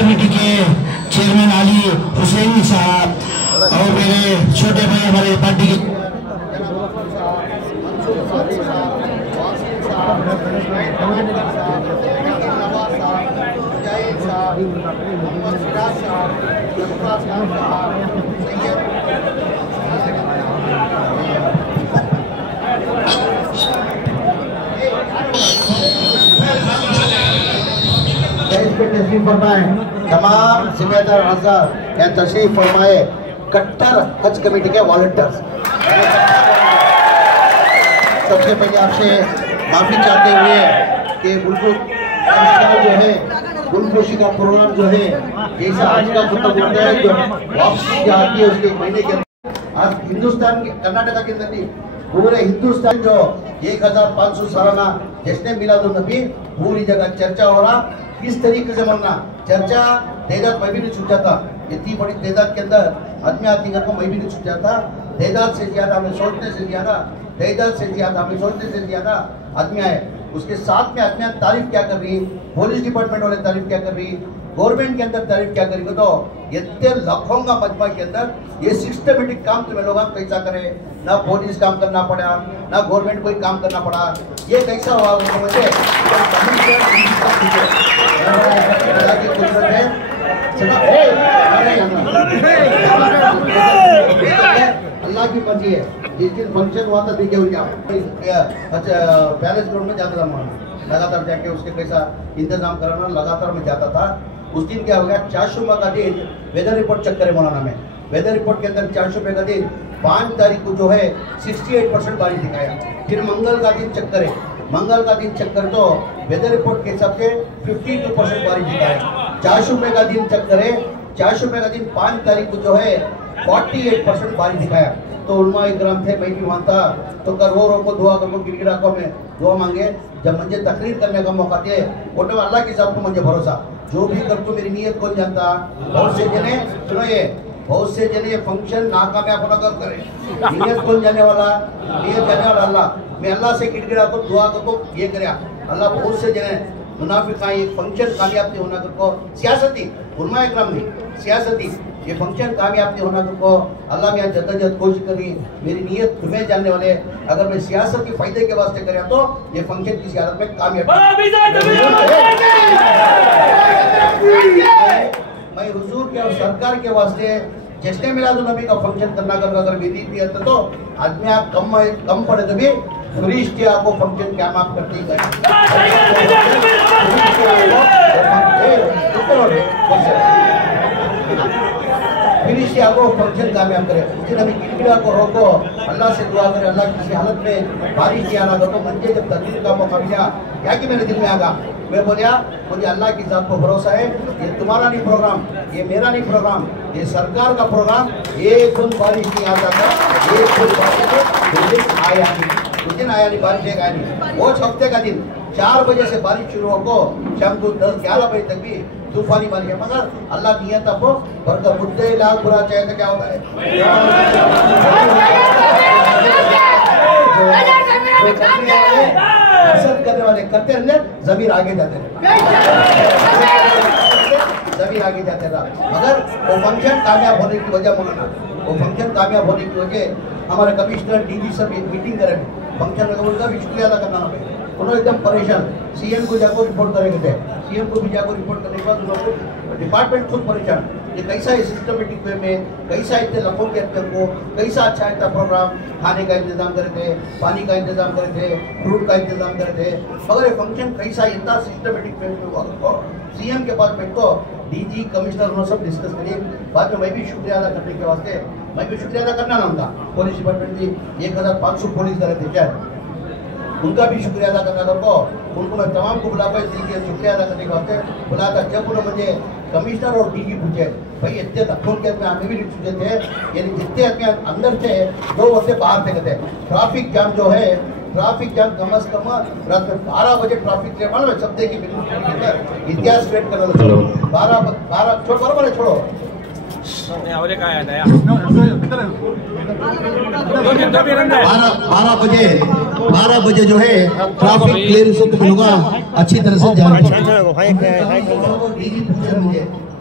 Committee के chairman Ali Husaini साहब और मेरे छोटे भाई हमारे पार्टी के तशरीफ फरमाए तमाम जिम्मेदार अज़ार यहाँ तशरीफ फरमाए कट्टर हज कमेटी के वॉलंटियर्स। सबसे पहले आपसे माफी चाहते हुए कि बुलबुल जो है गुलपोशी का प्रोग्राम जो है जैसा आज का खत्म होता है जो वापसी आती है उसके एक महीने के आज हिंदुस्तान के कर्नाटका के अंदर पूरे हिंदुस्तान जो 1500 सालाना जश्न मिलादुन नबी पूरी जगह चर्चा हो रहा। किस तरीके से मरना चर्चा तादाद में भी नहीं छूट जाता। इतनी बड़ी तादाद के अंदर आदमी आती को मैं भी नहीं छूट जाता। तादाद से ज्यादा हमें सोचने से ज्यादा तादाद से ज्यादा हमें सोचने से ज्यादा आदमी आए। उसके साथ में आदमी तारीफ क्या कर रही, पुलिस डिपार्टमेंट वाले तारीफ क्या कर रही, गवर्नमेंट के अंदर तारीफ क्या करेंगे। तो इतने लाखों का मजमा के अंदर ये सिस्टमेटिक काम तुम्हें लोग कैसा करे, ना पुलिस काम करना पड़ा ना गवर्नमेंट कोई काम करना पड़ा। ये कैसा हुआ मुझे अल्लाह की मर्जी है। जिस दिन फंक्शन हुआ था देखे हुए पैलेस ग्राउंड में जाता था, लगातार जाके उसके कैसा इंतजाम कराना लगातार में जाता था। उस दिन क्या हो गया 400 का दिन वेदर रिपोर्ट चेक करे मौलाना में। वेदर रिपोर्ट के अंदर 400 का दिन 5 तारीख को जो है 68% बारिश दिखाया। फिर मंगल का दिन चेक करे, मंगल का दिन चेक कर तो वेदर रिपोर्ट के हिसाब से 52% बारिश दिखाया। 400 का दिन चेक करे, 400 का दिन 5 तारीख को जो है 48% बारिश दिखाया। तो उलमा इकराम थे, मैं भी वहाँ था। तो करोड़ों को दुआ करो, गिड़गिड़ा को में दुआ मांगे। जब मुझे तकरीर करने का मौका दिए वो अल्लाह के साथ तो मुझे भरोसा जो भी कर तो मेरी नीयत कौन जानता। बहुत से जने सुनो ये बहुत से जने फंक्शन नाकामयाब होना कर करे, नीयत कौन जाने वाला, नीयत जाने वाला अल्लाह। मैं अल्लाह से गिड़गिड़ा तो दुआ को ये करे अल्लाह। बहुत से जने मुनाफिक ये फंक्शन कामयाब नहीं होना को सियासती उलमा इकराम नहीं सियासती ये फंक्शन कामयाब नहीं होना को अल्लाह में जद्दोजहद कोशिश करी। मेरी नीयत तुम्हें जानने वाले अगर मैं सियासत के फायदे के वास्ते करें तो ये फंक्शन किसी हालत में कामयाब। मैं हुजूर के और सरकार के वास्ते जश्न मिलादुन नबी का फंक्शन करना अगर विधि भी है तो आदमी आप कम पड़े तो भी फरिश्ते आपको फंक्शन क्या माफ करती है। फरिश्ते आपको फंक्शन कामयाब करे। उस दिन अभी गिड़गिड़ा को रोको, अल्लाह से दुआ करे अल्लाह किसी हालत में बारिश नहीं आना तो मुझे जब तकलीफ का मौका मिला क्या कि मेरे दिल में आगा मैं बोलिया मुझे अल्लाह की जात को भरोसा है। ये तुम्हारा नहीं प्रोग्राम, ये मेरा नहीं प्रोग्राम, ये सरकार का प्रोग्राम। एक दिन बारिश नहीं आता था, एक दिन बारिश आया नहीं, उस दिन आया नहीं, बारिश आया नहीं। वो हफ्ते का दिन 4 बजे से बारिश शुरू हो शाम को 10-11 बजे तक भी तूफानी बारिश है। मगर अल्लाह नियत आपको बरकत मुद्दे लाख बुरा चाहे तो क्या होता है करने वाले करते रहने जमीन आगे जाते रहे, जमीन आगे जाते रहा। मगर वो फंक्शन कामयाब होने की वजह बोलना, वो फंक्शन कामयाब होने की वजह हमारे कमिश्नर डीजी सब एक मीटिंग करे फंक्शन में बोलता भी शुक्रिया अदा करना पड़े। उन्होंने एकदम परेशान सीएम को जाकर रिपोर्ट करेंगे थे, सीएम को भी जाकर रिपोर्ट करने के बाद उन्होंने डिपार्टमेंट खुद परेशान ये कैसा है सिस्टमेटिक वे में कैसा इतने लफों के अंदर को कैसा अच्छा इतना प्रोग्राम खाने का इंतजाम करे थे, पानी का इंतजाम करे थे, फ्रूट का इंतजाम करे थे। मगर ये फंक्शन कैसा इतना सिस्टमेटिक वे में हुआ सीएम के पास बैठो डीजी कमिश्नर उन्होंने सब डिस्कस करिए। बाद में मैं भी शुक्रिया अदा करने के वास्ते मैं भी शुक्रिया अदा करना ना उनका पुलिस डिपार्टमेंट की 1500 पुलिस करे थे क्या उनका भी शुक्रिया अदा करना करको उनको मैं तमाम को बुला पाई शुक्रिया अदा करने के वास्ते बुलाया था। जब उन्होंने मुझे कमिश्नर और डीजी पूछे भाई इतने लखों के आदमी हमें भी नहीं पूछे थे, यानी जितने आदमी अंदर थे 2 बजे बाहर थे कहते ट्रैफिक जाम जो है ट्रैफिक जाम कम से कम रात में 12 बजे ट्रैफिक जाम मालूम है सब देखिए इतिहास क्रिएट करना था 12 छोड़ो बराबर छोड़ो बारह बजे 12 बजे जो है ट्रैफिक क्लियर से तुम लोग अच्छी तरह से ध्यान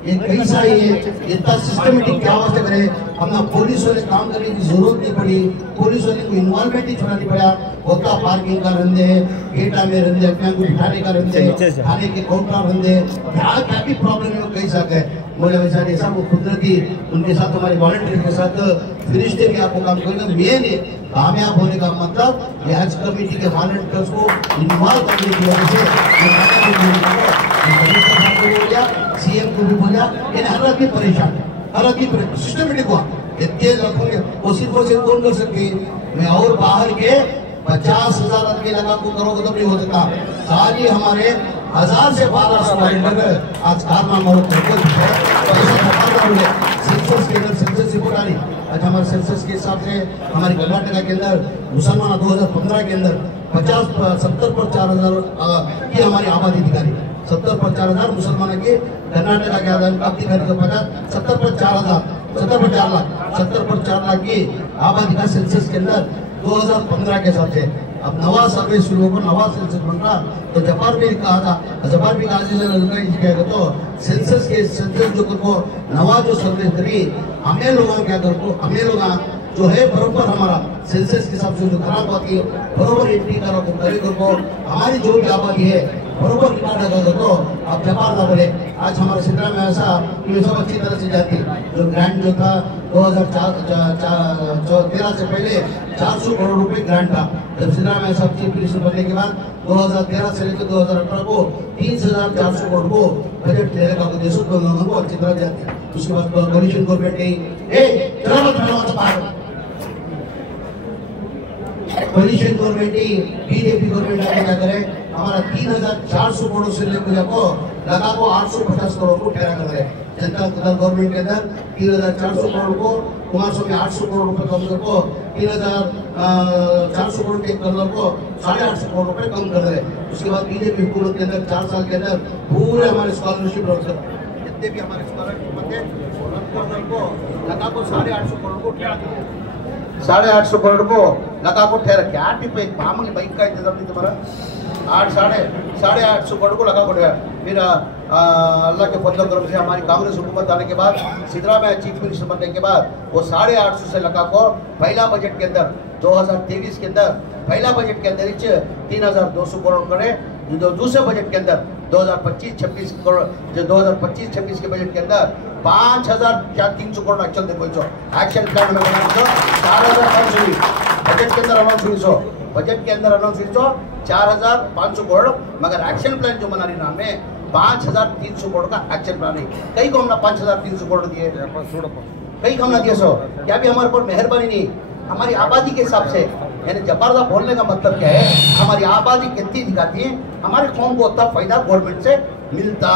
ये कैसा ये इतना सिस्टमेटिक क्या वास्ते करे हमने पुलिस वाले काम करने की जरूरत नहीं पड़ी पुलिस वाले को इन्वॉल्वमेंट नहीं छोड़नी पड़ा होता पार्किंग का रंदे गेटा में रंदे अपने को बिठाने का रंदे खाने के काउंटर रंदे क्या भी प्रॉब्लम है कई सके मुझे वैसा नहीं सब कुदरती उनके साथ हमारे वॉलंटियर के साथ फिरिश्ते भी आपको काम करेंगे मेन कामयाब होने का मतलब ये हज कमेटी के वॉलंटियर्स को इन्वॉल्व करने की वजह से सीएम को भी बोला हर आदमी परेशान हर आदमी सिस्टमेटिक हुआ इतने रखोगे वो सिर्फ कौन कर सकते मैं और बाहर के 50,000 आदमी लगा को करोगे तो नहीं हो सकता खाली हमारे 1000 से 1200 वॉलंटियर आज कारनामा सेंसस रिपोर्ट आ रही आज हमारे सेंसस के हिसाब से हमारे कर्नाटका के अंदर मुसलमान 2015 के अंदर 70 पर 4,000 की हमारी आबादी दिखाई 70 पर 4,000 मुसलमानों की कर्नाटका के आबादी दिखाई 70 पर 4,000 70 पर 4 लाख 70 पर 4 लाख की आबादी का सेंसस के अंदर 2015 के हिसाब से अब नवा सर्वे शुरू होकर नवा सेंसस बन रहा तो जपार भी कहा था जपार भी कहा तो सेंसस के सेंसस जो को नवा जो सर्वे करी हमें लोग क्या करो हमें लोग जो है बरोबर हमारा सेंसस के हिसाब से जो खराब होती है बरोबर एंट्री करो को हमारी जो भी आबादी है बरोबर रिकॉर्ड अगर तो आप जपार ना बोले आज हमारे सिद्रा में ऐसा ये सब अच्छी तरह से जाती जो ग्रांट जो था 2013 से पहले 400 करोड़ रुपए ग्रांट था जब सिद्रा में ऐसा चीफ मिनिस्टर बनने के बाद 2013 से लेकर 2018 को 3,400 करोड़ को बजट देने का उद्देश्य लोगों को अच्छी तरह जाती उसके बाद कोalition गवर्नमेंट कोalition गवर्नमेंट बीजेपी गवर्नमेंट आगे क्या करे हमारा 3,400 करोड़ से लेकर जाको लगा को 850 करोड़ को ठहरा कर रहे जनता दल गवर्नमेंट के अंदर 3,400 करोड़ को कुमार स्वामी 800 करोड़ रुपए कम कर को 3,400 करोड़ के कलर को 850 करोड़ रुपए कम कर रहे उसके बाद बीजेपी हुकूमत के अंदर 4 साल के अंदर पूरे हमारे स्कॉलरशिप जितने भी हमारे स्कॉलरशिप बने को लगा को 850 करोड़ को ठहरा 850 करोड़ को लगा को ठहरा क्या टिप एक मामूली बाइक का इंतजाम नहीं तुम्हारा 850 करोड़ को लगा को ठहरा फिर अल्लाह के फजल करम से हमारी कांग्रेस हुकूमत आने के बाद सिद्धरामैया चीफ मिनिस्टर बनने के बाद वो 850 से लगा को पहला बजट के अंदर 2023 के अंदर पहला बजट के अंदर 3,200 करोड़ करे जो दूसरे बजट के अंदर 2025-26 करोड़ जो 2025-26 के बजट के अंदर 5,300 करोड़ एक्शन देखो एक्शन प्लान में बना 4,500 बजट के अंदर अनाउंस हुई बजट के अंदर अनाउंस हुई 4,500 करोड़ मगर एक्शन प्लान जो बना रही ना हमें 5,300 करोड़ का एक्शन प्लान है कई को हमने 5,300 करोड़ दिए कई को हमने दिए सो क्या भी हमारे ऊपर मेहरबानी नहीं हमारी आबादी के हिसाब से यानी जबरदस्त बोलने का मतलब क्या है हमारी आबादी कितनी दिखाती है हमारे कौम को उतना फायदा गवर्नमेंट से मिलता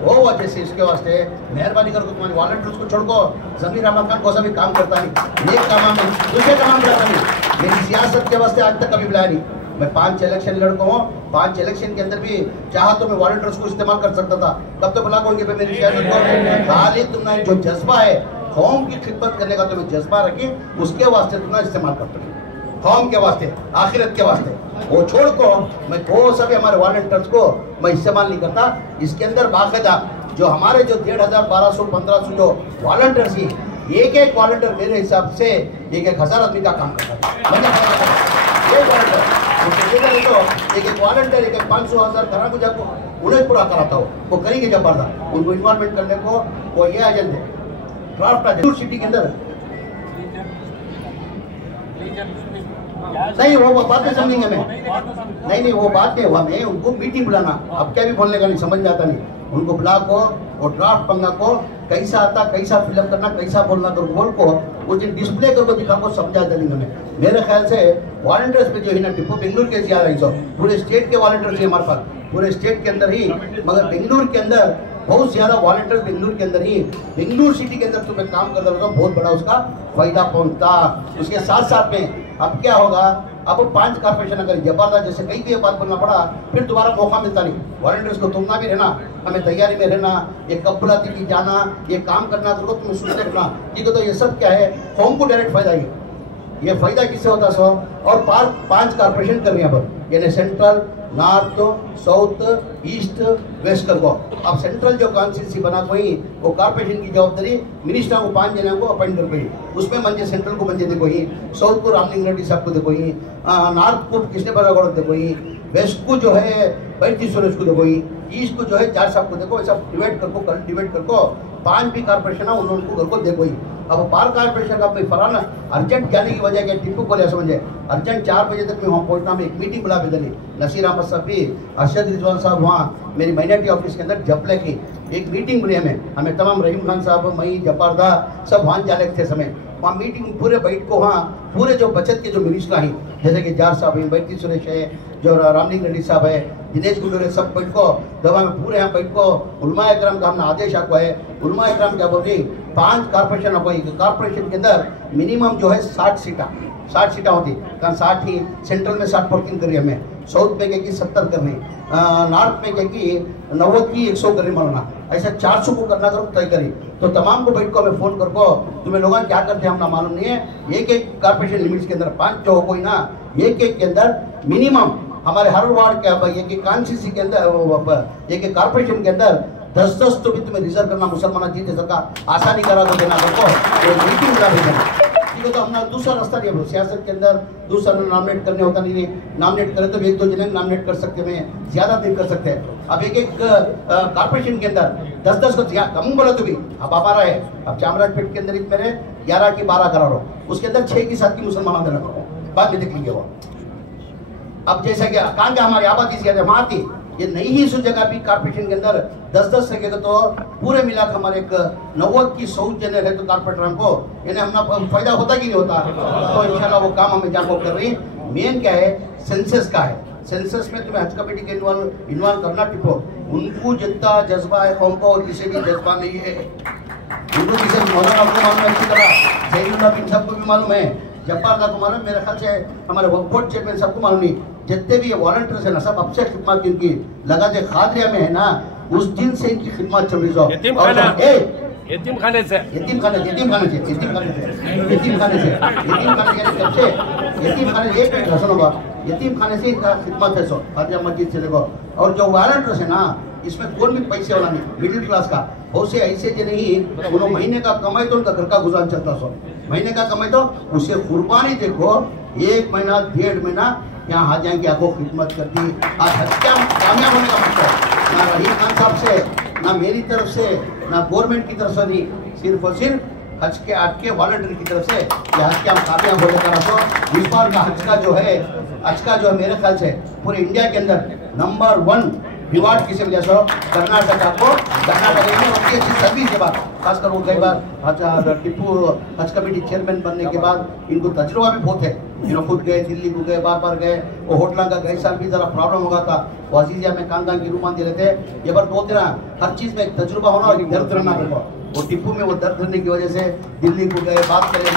वो वजह से इसके वास्ते मेहरबानी करके तुम्हारे वॉलंटियर्स को छोड़ को जमीर अहमद खान कोसा भी काम करता नहीं नेक काम में दूसरे काम करता नहीं मेरी सियासत के वास्ते आज तक कभी बुलाया नहीं मैं 5 इलेक्शन लड़का हूँ 5 इलेक्शन के अंदर भी चाहा तो मैं वॉलंटियर्स को इस्तेमाल कर सकता था तब तो बुला कौन के मेरी सियासत को खाली तुमने जो जज्बा है कौम की खिदमत करने का तुम्हें जज्बा रखे उसके वास्ते तुमने इस्तेमाल करते हो कौम के वास्ते आखिरत के वास्ते वो छोड़ को मैं वो सभी हमारे वॉलंटियर्स को मैं इस्तेमाल नहीं करता इसके अंदर बाकायदा जो हमारे जो 1,500 1,200 1,500 जो वॉलंटियर्स ही एक वॉलंटियर मेरे हिसाब से 1,000 आदमी का काम करता है एक वॉलंटियर 500,000 करा को जाको उन्हें पूरा कराता हो वो करेंगे जब बार उनको इन्वॉल्वमेंट करने को वो ये एजेंट है ड्राफ्ट सिटी के अंदर नहीं वो बात नहीं समझेंगे मैं नहीं वो बात नहीं हुआ मैं उनको मीटिंग बुलाना अब क्या भी बोलने का नहीं समझ जाता नहीं उनको बुला को और ड्राफ्ट पंगा को कैसा आता कैसा फिलअप करना कैसा बोलना कर बोल को उस दिन डिस्प्ले करके दिखा को समझा देंगे मैं मेरे ख्याल से वॉलंटियर्स पे जो है ना टिप्पो बेंगलुरु के ज्यादा रही सो पूरे स्टेट के वॉलंटियर्स है हमारे पास पूरे स्टेट के अंदर ही मगर बेंगलुरु के अंदर बहुत ज्यादा वॉलंटियर्स बेंगलुरु के अंदर ही बेंगलुरु सिटी के अंदर तुम्हें काम करता होगा बहुत बड़ा उसका फायदा पहुंचता उसके साथ साथ में अब क्या होगा अब 5 कारपोरेशन अगर जबरदस्त जैसे कई भी बात बोलना पड़ा फिर दोबारा मौका मिलता नहीं वॉलंटियर्स को तुमना भी रहना हमें तैयारी में रहना ये कबूलाती की जाना ये काम करना जरूरत तुम्हें सुनते रहना ठीक है तो ये सब क्या है कौम को डायरेक्ट फायदा ही ये फायदा किससे होता सो? और 5 कारपोरेशन कर रही है अब, यानी central, north, south, east, west कर को। अब सेंट्रल जो कॉन्स्टिट्यूंसी बना कोई वो कारपोरेशन की जवाबदारी मिनिस्टर को 5 जने को अपॉइंट कर कोई, उसमें मंजे सेंट्रल को मंजे देखो ही, साउथ को रामलिंग रेड्डी साहब को देखो ही, नॉर्थ को कृष्ण बरागौड़ देखो ही, वेस्ट को जो है बैठी सुरेश को देखो ही, ईस्ट को जो है 4 साहब को देखो, ऐसा डिवाइड कर को, कल डिवाइड कर को 5 भी कारपोरेशन है उनको घर को देखो ही। अब पार कारपोरेशन का फराना अर्जेंट जाने की वजह क्या, टिप्पू को ले समझे अर्जेंट 4 बजे तक मैं वहाँ पहुँचना, में एक मीटिंग बुला बेदली, नसीर अहमद साहब भी, अरशद रिजवान साहब वहाँ मेरी माइनॉरिटी ऑफिस के अंदर जपले की एक मीटिंग बुली हमें तमाम रहीम खान साहब, मई, जब्बार दा सब वहाँ जाले थे समय, वहाँ मीटिंग पूरे बैठ को, वहाँ पूरे जो बचत के जो मिनिस्टर हैं जैसे कि जार साहब हैं, बैठी सुरेश है, जो रामलिंग रेड्डी साहब है, दिनेश गुंडूरे, सब बैठ को दवा में पूरे हम बैठ को उलमा इकराम का हमने आदेश आपको है। उलमा इकराम क्या बोल रही, 5 कारपोरेशन आपको, कारपोरेशन के अंदर मिनिमम जो है 60 सीटा होती, कारण 60 ही सेंट्रल में 60 14 करी हमें, साउथ में क्या कि 70 करनी, नॉर्थ में क्या कि 90 की 100 करनी मारना, ऐसा 400 को करना करो तय करी। तो तमाम को बैठ को हमें फोन कर को तुम्हें लोगों क्या करते हैं हमने मालूम नहीं है, एक कारपोरेशन लिमिट्स के अंदर 5 जो हो कोई ना, एक के अंदर मिनिमम हमारे हर वार्ड के एक कॉन्स्टिट्यूंसी के अंदर एक कारपोरेशन के अंदर 10-10 तो भी तुम्हें रिजर्व करना मुसलमान जीत सका आसानी करा दो देना को मीटिंग बुला देना। ठीक है, तो हमने दूसरा रास्ता नहीं, सियासत के अंदर दूसरा नॉमिनेट करने होता नहीं, नॉमिनेट करे तो 1-2 जने नॉमिनेट कर सकते हैं, ज्यादा दिन कर सकते हैं। अब एक कारपोरेशन के अंदर 10-10 को कम बोला तो भी अब हमारा है, अब चामराजपेट के अंदर मेरे 11 की 12 करा रहा हूँ, उसके अंदर 6 की 7 की मुसलमान देना करो, बाद में देख लीजिए वो। अब जैसा कि कहाँ क्या हमारी आबादी ज्यादा वहाँ थी, ये नहीं ही उस जगह भी कारपोरेशन के अंदर 10-10 रहेगा तो पूरे मिला हमारे 90 की 100 जने रहे तो कारपोरेटर को यानी हमारा फायदा होता कि नहीं होता। तो इंशाल्लाह वो काम हमें जाको कर रही। मेन क्या है, सेंसस का है, सेंसस में तुम्हें हज कमेटी के इन्वॉल्व करना टिपो, उनको जितना जज्बा है कौम को और किसी भी जज्बा नहीं है, उनको किसी मौलाना को मालूम है अच्छी तरह, जहीरुल्लाह बिन सबको भी मालूम है, जब्बार दा को मालूम, मेरे ख्याल से हमारे बोर्ड चेयरमैन सबको मालूम नहीं, जितने भी ये वॉलंटियर्स है ना सब अब से खिदमत इनकी लगाते खादरिया में है ना, उस दिन से इनकी खिदमत चल रही है। यतीम खाने से यतीम खाने से इनका खिदमत है सो खादरिया मस्जिद से देखो। और जो वॉलंटियर्स है ना इसमें कोई भी पैसे वाला नहीं, मिडिल क्लास का बहुत से ऐसे जो नहीं, उन्होंने महीने का कमाई तो उनका घर का गुजारा चलता सो, महीने का कमाई तो उसे कुर्बानी देखो, 1 महीना 1.5 महीना यहाँ आ जाएंगे आपको खिदमत करती। आज हज कामयाब होने का मतलब ना रहीम खान साहब से, ना मेरी तरफ से, ना गवर्नमेंट की तरफ से नहीं, सिर्फ और सिर्फ हज के आपके वॉलंटियर की तरफ से ये हज के हम कामयाब होने का रखो। इस बार का हज का जो है मेरे ख्याल से पूरे इंडिया के अंदर नंबर 1 रिवार्ड किसे मिला सो कर्नाटका को, कर्नाटक में उनकी अच्छी सर्विस के बाद खासकर वो कई बार टिप्पू हज कमेटी चेयरमैन बनने के बाद इनको तजुर्बा भी बहुत है, खुद गए दिल्ली को गए, बार गए, वो होटल का गए साल भी जरा प्रॉब्लम होगा था, वो अजीजिया में कांगा की रूमान दे रहे थे, ये बार 2 दिन हर चीज में एक तजुर्बा होना और दर्द रहना रखो। वो टिप्पू में वो दर्द रहने की वजह से दिल्ली को गए, बात करें,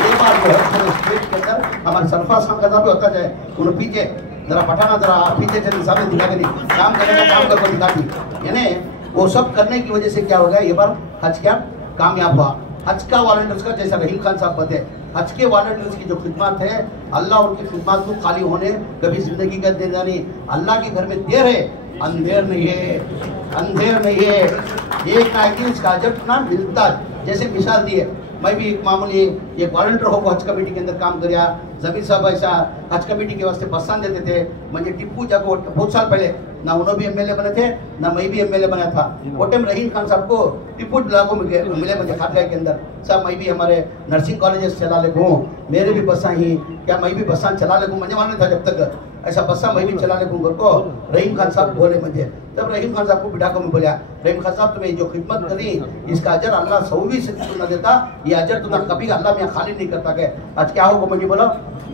ये बार जो है पूरे स्टेट के अंदर हमारे सरफराज खान का भी होता जाए, उन्हें पीछे जरा पठाना जरा पीछे चले सामने दिखा के नहीं काम करेगा, काम करके दिखाती, यानी वो सब करने की वजह से क्या हो गया, ये बार हज क्या कामयाब हुआ। हज का वॉलंटियर्स का जैसा रहीम खान साहब बते, हज के वॉलंटियर्स की जो खिदमत है, अल्लाह उनकी खिदमत को खाली होने कभी जिंदगी का दे जानी, अल्लाह के घर में देर है, अंधेर नहीं है, अंधेर नहीं है, एक ना एक दिन इसका अजर ना मिलता। जैसे मिसाल दी है, मैं भी एक मामूली एक वॉलंटियर होकर हज कमेटी के अंदर काम करिया, जमीर साहब ऐसा हज कमेटी के वास्ते बस्सान देते थे, मुझे टिप्पू जाको बहुत साल पहले ना उन्होंने भी एमएलए बने थे ना मैं भी एमएलए बना था, वो टाइम रहीम खान साहब को टिप्पू लागू मिले मुझे खादरिया के अंदर, साहब मैं भी हमारे नर्सिंग कॉलेजेस चला ले हूँ, मेरे भी बसा ही क्या मैं भी बसा चला ले, मुझे मालूम था जब तक ऐसा बस्सा मैं भी चला ले घर को। रहीम खान साहब बोले मुझे, तब रहीम खान साहब को बिठा को मैं बोला, रहीम खान साहब तुम्हें जो खिदमत करी इसका अजर अल्लाह 100 से न देता, ये अजर तुम्हें कभी अल्लाह में खाली नहीं करता के। आज क्या होगा मुझे बोलो,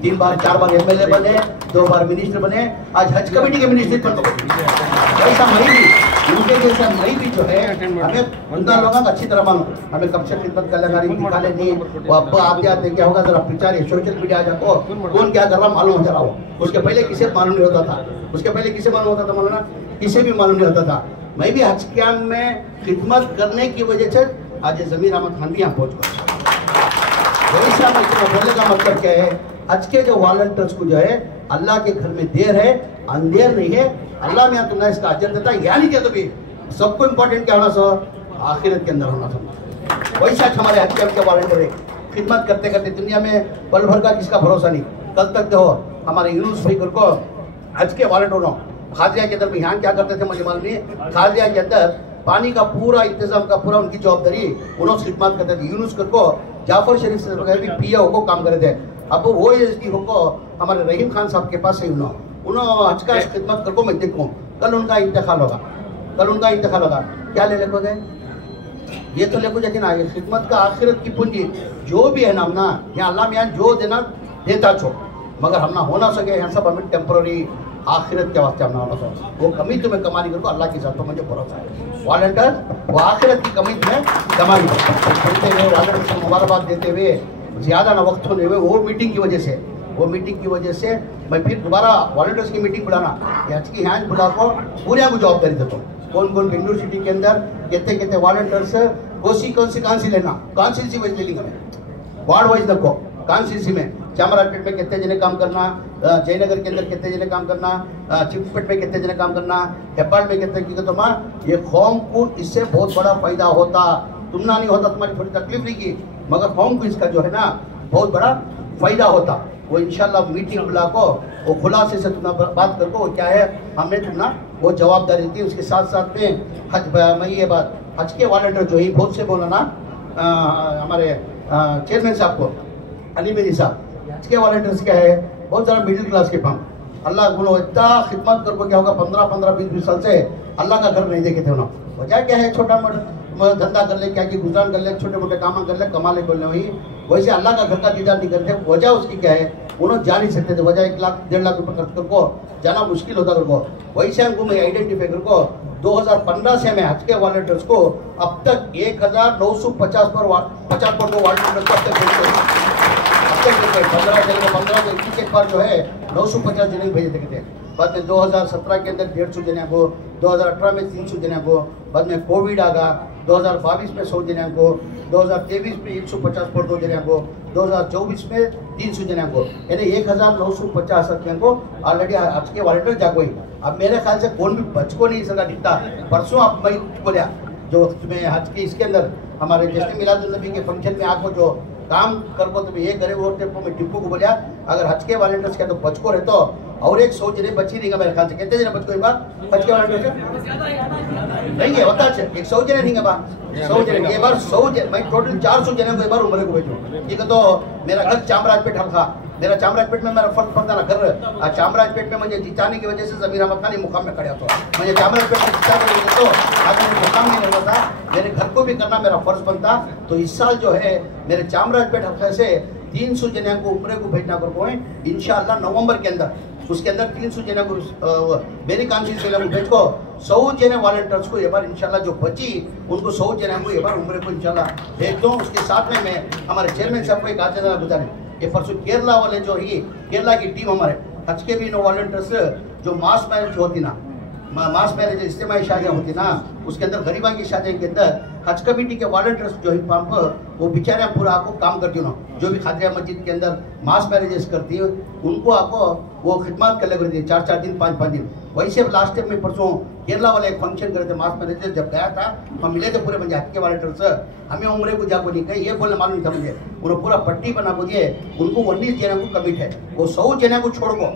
3 बार 4 बार एमएलए बने, 2 बार मिनिस्टर बने, आज हज कमेटी के मिनिस्टर बन गए। ऐसा मैं भी उनके जैसा मैं भी जो है हमें उनका लोगों का अच्छी तरह मालूम, हमें कब से खिदमत कर लगा दिखा लेनी, वो अब आते आते क्या होगा जरा प्रचार सोशल मीडिया जाको कौन क्या कर रहा मालूम हो जरा, उसके पहले किसे मालूम नहीं होता था, उसके पहले किसे मालूम होता था मौलाना, किसे भी मालूम नहीं होता था। मैं भी हज कैम्प में खिदमत करने की वजह से आज जमीर अहमद खान भी यहाँ पहुँच गया। वैसा मैं इतना बोलने का मतलब क्या है, आज के जो वॉलंटियर्स को जो है अल्लाह के घर में देर है, अंधेर नहीं है। अल्लाह में तुम्हें इसका अजर देता है। यानी क्या, तो भी सबको इम्पोर्टेंट क्या होना सो, आखिरत के अंदर होना समझ। वैसा हमारे हज के वॉलंटियर है, खिदमत करते करते दुनिया में पल भर का किसका भरोसा नहीं। कल तक जो हमारे यूनुस भाई को हज के वॉलंटियर खादिया के अंदर यहाँ क्या करते थे मुझे मालूम नहीं, खादिया के अंदर पानी का पूरा इंतजाम का पूरा उनकी जवाबदारी उन्होंने खिदमत करते थे। यूनुस को जाफर शरीफ से पिया को काम करे थे। अब वो इसकी को हमारे रहीम खान साहब के पास से उन्होंने हज का खिदमत करको मैं देखूँ। कल उनका इंतकाल होगा, कल उनका इंतकाल होगा। क्या ले लेको दे, ये तो लेको जाके ना, ये खिदमत का आखिरत की पूंजी जो भी है ना, हमना यहाँ अल्लाह में जो देना देता छो, मगर हम ना होना सके यहाँ सब हमें टेम्पररी आखिरत के वास्ते हमने होना सके। वो कमी तुम्हें कमानी करो अल्लाह के साथ, तो मुझे भरोसा है। वॉलंटियर वो आखिरत की कमी तुम्हें कमानी करते हुए, वॉलंटियर को मुबारकबाद देते हुए, ज़्यादा ना वक्त होने हुए, वो मीटिंग की वजह से, वो मीटिंग की वजह से मैं फिर दोबारा वॉलंटियर्स की मीटिंग बुलाना, आज की यहाँ बुला को पूरे को जवाबदारी देता हूँ। कौन कौन बेंगलुरु सिटी के अंदर कितने कितने वॉलंटियर्स कौन सी लेना, कॉन्स्टिट्यूंसी वाइज ले लेंगे, वार्ड वाइज देखो। कॉन्स्टिट्यूंसी में चामराजपेट में कितने जने काम करना, जयनगर के अंदर कितने जने काम करना, चिपपेट में कितने जने काम करना, हेब्बाड़ में कितने की, तो माँ ये कौम को इससे बहुत बड़ा फायदा होता। तुम ना नहीं होता, तुम्हारी थोड़ी तकलीफ नहीं की, मगर कौम को इसका जो है ना बहुत बड़ा फायदा होता। वो इंशाल्लाह मीटिंग बुला को वो खुलासे से तुमने बात कर को क्या है, हमने तुमना वो जवाबदारी दी। उसके साथ साथ में हज, मैं ये बात हज के वॉलंटियर जो ही बहुत से बोला ना हमारे चेयरमैन साहब को, अली मेरी साहब, हज के वॉलंटियर्स क्या है, बहुत ज़्यादा मिडिल क्लास के पाम अल्लाह बोलो इतना खिदमत कर को क्या होगा, 15-20 साल से अल्लाह का घर नहीं देखे थे उन्होंने। वजह क्या है, छोटा मोटा धंधा कर ले, क्या कि गुजरान कर ले, छोटे मोटे काम कर ले, कमा ले, बोलने वही वैसे अल्लाह का घर का दीदार नहीं करते। वजह उसकी क्या है, उन्होंने जा नहीं सकते थे। वजह 1 लाख 1.5 लाख रुपये खर्च करको जाना मुश्किल होता करको। वैसे हमको मैं आइडेंटिफाई करको 2015 से मैं हज के वॉलंटियर्स को अब तक 1950 पर वॉलंटियर्स अब तक 15 जने को 21 बार जो है 950 जने भेजे थे। बाद में 2017 के अंदर 150 जने को, 2018 में 300 जने को, बाद में कोविड आ गया, 2022 में 100 जने को, 2023 में 150 पर 2 जने को, 2024 में 300 जने को, यानी 1950 जने को ऑलरेडी आज के वॉलंटियर जागो ही। अब मेरे ख्याल से कौन भी बच को नहीं सका दिखता। परसों आप मैं बोलिया जो तुम्हें आज के इसके अंदर हमारे जश्न मिलादुन्नबी के फंक्शन में आपको जो काम कर को तुम्हें ये करे वो मैं टिप्पू को बोलिया, अगर हज के वॉलंटियर्स क्या तो बच को रहते और एक 100 जने बची नहीं मेरे ख्याल से। कितने जने बच को एक बार हज के वॉलंटियर्स नहीं है होता है, एक 100 जने नहीं है बार 100 जने, ये बार 100 जने मैं टोटल 400 जने को एक बार उम्र को भेजूँ। ठीक है, तो मेरा घर चामराजपेट हल्का, मेरा चामराजपेट में मेरा फर्क पड़ता ना घर चामराजपेट में मुझे जिताने की वजह से जमीर अहमद खान मुकाम में खड़ा था। मुझे चामराजपेट में जिताने की वजह तो आज मेरे मुकाम नहीं रहता था, मेरे घर को भी करना मेरा फर्ज बनता। तो इस साल जो है मेरे चामराजपेट हल्के से 300 जने को उम्र को भेजना कर को इंशाअल्लाह नवंबर के अंदर, उसके अंदर 300 जने को मेरी कॉन्स्टिट्यूंसी को भेज को 100 जने वॉलंटियर्स को ये बार इंशाल्लाह जो बची उनको 100 जने को ये बार उम्र को इंशाल्लाह भेज दो। उसके साथ में मैं हमारे चेयरमैन साहब को एक आचरण गुजारे, ये परसों केरला वाले जो ही केरला की टीम हमारे हज के भी नो वॉलंटियर्स जो मास मैरिज होती ना, मास मैरिज इज्तिमाई शादियाँ होती ना, उसके अंदर गरीबा की शादियों के अंदर हज कमेटी के वॉलंटियर्स जो ही पंप वो बेचारे पूरा आपको काम करती हो, जो भी खादिया मस्जिद के अंदर मास मैरिजेस करती है उनको आपको वो खिदमत कर लेती है 4-4 दिन 5-5 दिन। वैसे लास्ट टाइम में परसों केरला वाले एक फंक्शन करे थे मास मैरिजेस, जब गया था हम मिले थे पूरे पंजाब के वॉलंटियर्स, हमें उम्र को जाको नहीं कहे, ये बोलने मालूम नहीं था मुझे, उन्होंने पूरा पट्टी बना को दिए, उनको 19 जने को कमिट है, वो 100 जने को छोड़ को,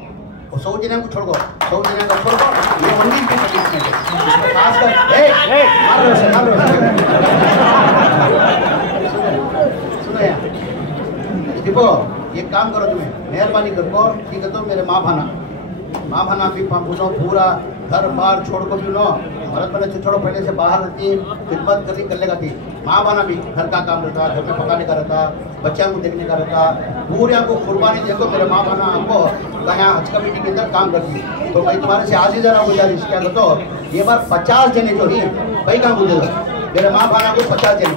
वो 100 जने को छोड़ को, 100 जने को छोड़ को, ये 19 की कमिटमेंट है। खासकर सुनो यार, देखो ये काम करो, तुम्हें मेहरबानी करो, ठीक है, तो मेरे माँ भाना भी पूछो पूरा घर बार छोड़ को भी नो, भारत पहले छोड़ो पहले से बाहर रहती है, खिदमत कर लेगा थी, माँ भाना भी घर का काम रहता, घर में पकाने का रहता, बच्चों को देखने का रहता, पूरे को कुर्बानी देखो मेरे माँ भाना हमको यहाँ हज कमेटी के अंदर काम करती है। तो भाई तुम्हारे से आज ही जरा गुजारिश क्या तो ये बार 50 जने जो ही भाई काम को दे दो, मेरे माँ भाना को 50 जने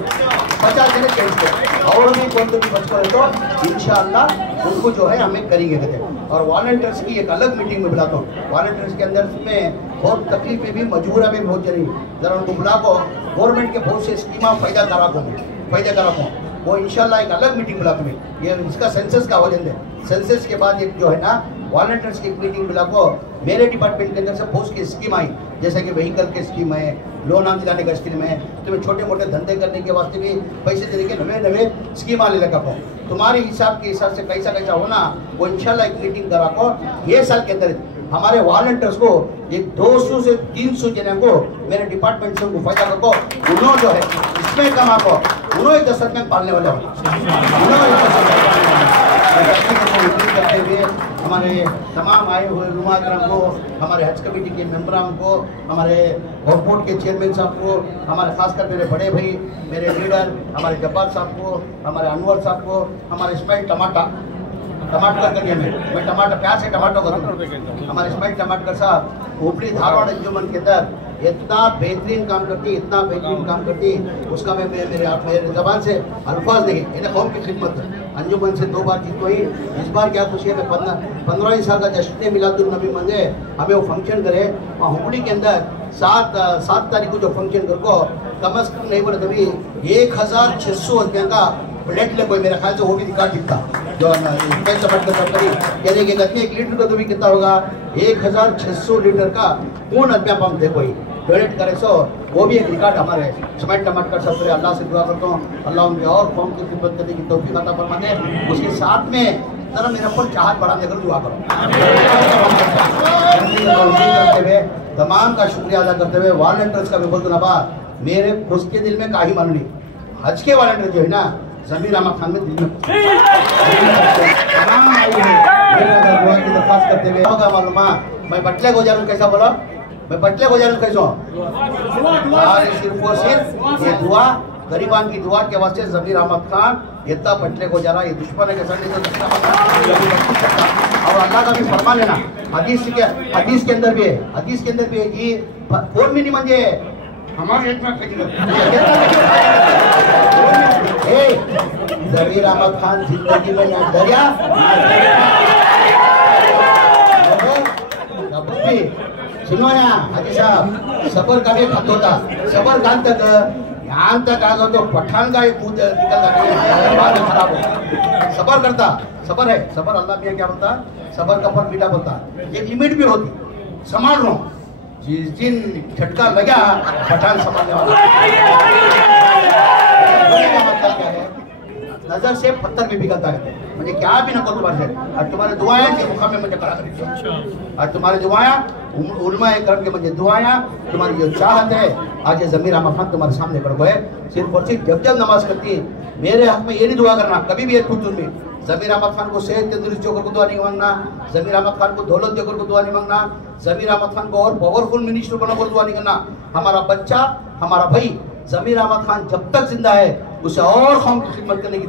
चेंज करो, और भी कौन तो भी बच करे तो इंशाअल्लाह उनको जो है हमें करेंगे कहते हैं। और वॉलंटियर्स की एक अलग मीटिंग में बुलाता हूँ, वॉलंटियर्स के अंदर में बहुत तकलीफें भी मजबूरा में बहुत जरी, जरा उनको बुला को गवर्नमेंट के बहुत से स्कीमा फायदा करा को वो इंशाल्लाह एक अलग मीटिंग बुला के ये इसका सेंसस का हो जाए, सेंसस के बाद एक जो है ना वॉलंटियर्स की मीटिंग बुला को मेरे डिपार्टमेंट के अंदर से बहुत की स्कीम आई, जैसे कि व्हीकल की स्कीम है, लोन दिलाने का स्कीम है, तुम्हें छोटे मोटे धंधे करने के वास्ते भी पैसे देने के नवे नवे स्कीम आने लगा को तुम्हारे हिसाब के हिसाब से कैसा कैसा होना वो इंशाल्लाह एक मीटिंग करा को ये साल के अंदर हमारे वॉलंटियर्स को एक 200 से 300 जने को मेरे डिपार्टमेंट से उनको फायदा को उन्होंने जो है इसमें कमा को उन्होंने 10 में पालने वाले हो करते हुए हमारे तमाम आए हुए रुमा करम को, हमारे हज कमेटी के मेंबरान को, हमारे बोर्ड के चेयरमैन साहब को, हमारे खासकर मेरे बड़े भाई मेरे लीडर हमारे जब्बार साहब को, हमारे अनवर साहब को, हमारे इस्माइल टमाटर करिए मैं टमाटर प्याज से टमाटर करूँ, हमारे इस्माइल टमाटर साहब ऊपरी धारवाड़ अंजुमन के अंदर इतना बेहतरीन काम करती, इतना बेहतरीन काम करती, उसका मैं मेरे जबान से अल्फाज नहीं, इन्हें कौम की खिदमत अंजुमन से 2 बार जीत हुई। इस बार क्या खुशी है, मैं 15 साल का जश्न मिलादुल नबी मंजे हमें वो फंक्शन करे वहाँ हुबली के अंदर 7 तारीख को जो फंक्शन कर को कम अज कम नहीं बोले तभी 1600 रुपये का प्लेट ले कोई मेरे ख्याल से वो भी रिकॉर्ड दिखता जो यानी कि गति 1 लीटर का तो भी कितना होगा 1600 लीटर का पूर्ण अद्या पंप थे कोई डोनेट करे सो वो भी एक रिकॉर्ड हमारे इस्माइल टमाटर साहब से अल्लाह से दुआ करता हूँ अल्लाह उनके और कौम की खिदमत करने की तौफीक अता फरमाए। उसके साथ में जरा मेरे ऊपर चाहत बढ़ाने कर दुआ करो। करते हुए तमाम का शुक्रिया अदा करते हुए वॉलंटियर्स का भी बोल दूँ मेरे उसके दिल में काही माननी हज के वॉलंटियर जो है ना जमीर अहमद खान में दिल में तमाम आई है दुआ की दरख्वास्त करते हुए होगा मालूम मैं बटले को जानू कैसा बोला मैं बटले को जानू कैसा सिर्फ और सिर्फ ये दुआ गरीबान की दुआ के वास्ते जमीर अहमद खान इतना बटले को जाना ये दुश्मन है कैसा और अल्लाह का भी फरमान लेना हदीस के अंदर भी है कि फोन में नहीं मंजे हमारे एक में जमीर अहमद खान जिंदगी में ना डरिया सुनो ना हाजी साहब सबर का भी खत होता सबर कान तक यहाँ तक आ गया तो पठान का एक मुंह निकल खराब हो सबर करता सबर है सबर अल्लाह मियाँ क्या बोलता सबर का फल मीठा बोलता एक लिमिट भी होती संभाल लो जिस दिन झटका लगा पठान संभालने वाला क्या है नजर से पत्थर भी पिघलता है मुझे क्या भी ना करो तुम्हारे से और तुम्हारे दुआएं के मुकाम में मुझे करा करें और तुम्हारे दुआएं उलमा करम के मुझे दुआएं तुम्हारी जो चाहत है आज ये जमीर अहमद खान तुम्हारे सामने खड़ो है सिर्फ और सिर्फ जब नमाज करती मेरे हक में ये नहीं दुआ करना कभी भी कुछ में जमीर अहमद खान को सेहत तंदुरुस्ती होकर दुआ नहीं मांगना जमीर अहमद खान को दौलत देकर दुआ नहीं मांगना जमीर अहमद खान को और पावरफुल मिनिस्टर बनाकर दुआ नहीं करना हमारा बच्चा हमारा भाई जमीर अहमद खान जब तक जिंदा है उसे और कौम की खिदमत करने की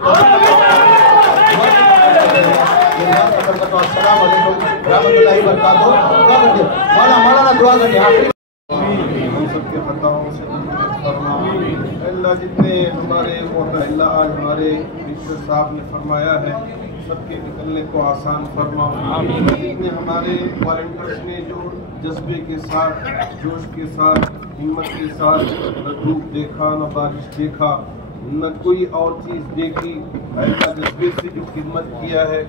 मौलाना दुआ करते जितने हमारे आज हमारे मिनिस्टर साहब ने फरमाया है सबके निकलने को आसान फरमा जितने हमारे वॉलंटियर्स ने जो जज्बे के साथ जोश के साथ हिम्मत के साथ न धूप देखा न बारिश देखा न कोई और चीज़ देखी ऐसा जज्बे से जो खिदमत किया है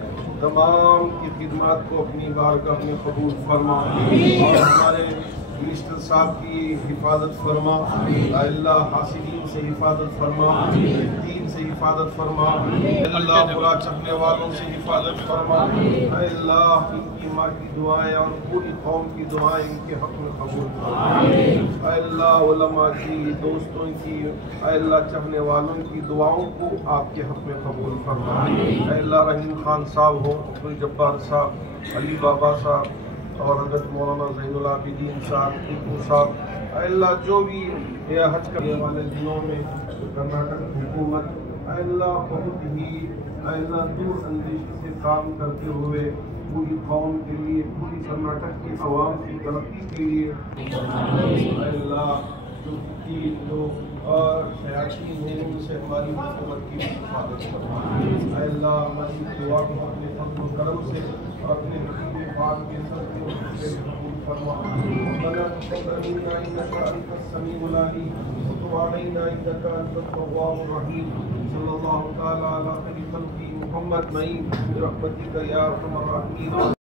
तमाम की खिदमत को अपनी बारगाह में कबूल फरमा और हमारे मिनिस्टर साहब की हिफाजत फरमा अल्लाह हासिलीन से हिफाजत फरमा दीन से हिफाजत फरमा अल्लाह बुरा चाहने वालों से हिफाजत फरमा अल्लाह इनकी माँ की दुआएं और पूरी कौम की दुआएं इनके हक में कबूल फरमा अल्लाह उलमा की दोस्तों की अल्लाह चाहने वालों की दुआओं को आपके हक में कबूल फरमा अल्लाह रहीम खान साहब हो अब्दुल जब्बार साहब अली बाबा साहब और हज़रत मौलाना ज़ैनुल आबिदीन साहब टीपू साहब अल्लाह जो भी हज करने वाले दिनों में कर्नाटक हुकूमत अल्लाह बहुत ही अल्लाह दूर अंदेशी से काम करते हुए पूरी कौम के लिए पूरी कर्नाटक की आवाम की तरक्की के लिए अल्लाह जो शयातीन हैं उनसे हमारी हुकूमत की हिफाजत करना अल्लाह हमारी दुआ को अपने फज़्ल व करम से और अपने पाक के सदक़े कबूल फरमा रब्बना तक़ब्बल मिन्ना इन्नका अंतस समीउल अलीम व तुब अलैना इन्नका अंतत तव्वाबुर रहीम सल्लल्लाहु तआला अला खैरि खल्क़ि मुहम्मद मईन बिरहमतिका या अरहमर राहिमीन।